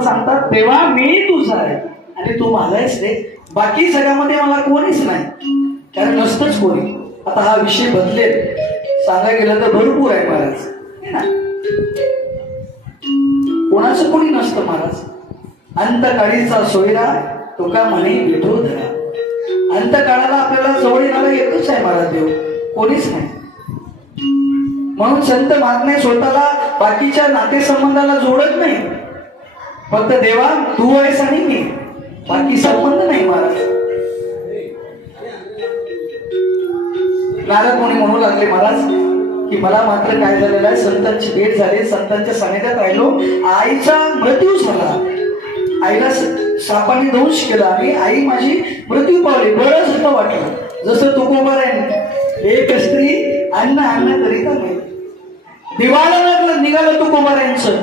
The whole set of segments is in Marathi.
मला सांगतात तेव्हा मी तुझा आहे. आणि तू माझा आहेस रे. बाकी सगळ्यामध्ये मला कोणीच नाही. कारण नसतंच कोणी. आता हा विषय बदलेल. सांगायला गेलं तर भरपूर आहे महाराज. कोणाचं कोणी नसतं महाराज. अंतकाळीचा सोयरा तुका म्हणे विठोधरा अंतकाळाला आपल्याला जवळ येणारा एकच आहे महाराज देव. कोणीच नाही. म्हणून संत महात्मे स्वतःला बाकीच्या नातेसंबंधाला जोडत नाही. फक्त देवा तू आहेस आणि मी. बाकी संबंध नाही महाराज. नारद कोणी म्हणू लागले महाराज की मला मात्र काय झालेलं आहे? संतांची भेट झाली. संतांच्या सानिध्यात राहिलो. आईचा मृत्यू झाला. आईला स- सापाने दंश केला आणि आई माझी मृत्यू पावली. बरं सुद्धा वाटलं. जसं तुकोबर आहे एक स्त्री अन्न अन्न करीता नाही दिवाळा लागलं निघालं तुकोबाऱ्यांचं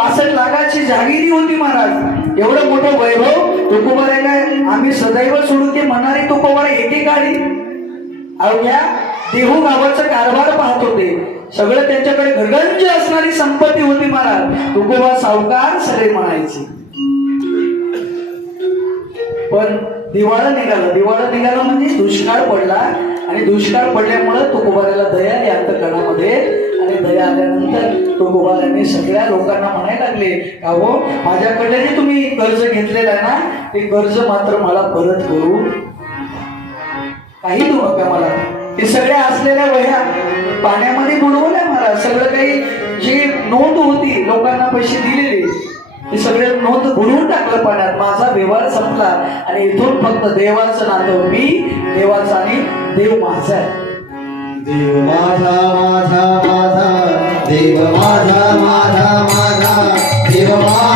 पासष्ट लाखाची जागिरी होती महाराज. एवढं मोठं वैभव तुकोबारे काय आम्ही सदैव सोडू ते म्हणणारे तुकोबारे एकेकाळी अवघ्या देहू गावाचा कारभार पाहत होते. सगळं त्यांच्याकडे गगंज असणारी संपत्ती होती महाराज. तुकोबा सावकार सगळे म्हणायचे. पण दिवाळा निघाला. दिवाळा निघाला म्हणजे दुष्काळ पडला आणि दुष्काळ पडल्यामुळं तुकोबाऱ्याला दया आली अंतकरणामध्ये आणि दया आल्यानंतर तुकोबाऱ्याने सगळ्या लोकांना म्हणायला लागले का हो? माझ्याकडे जे तुम्ही कर्ज घेतलेलं आहे ना? ते कर्ज मात्र मला परत करू. काही देऊ नका मला? ते सगळ्या असलेल्या वह्या पाण्यामध्ये बुडवल्या मला. सगळं काही जी नोंद होती लोकांना पैसे दिलेले ते सगळे नोंद बुडवून टाकलं पाण्यात. माझा व्यवहार संपला आणि इथून फक्त देवाचं नातं मी देवाचं आणि देव माझा आहे. देव माझा माझा माझा. देव माझा माझा माझा. देव माझा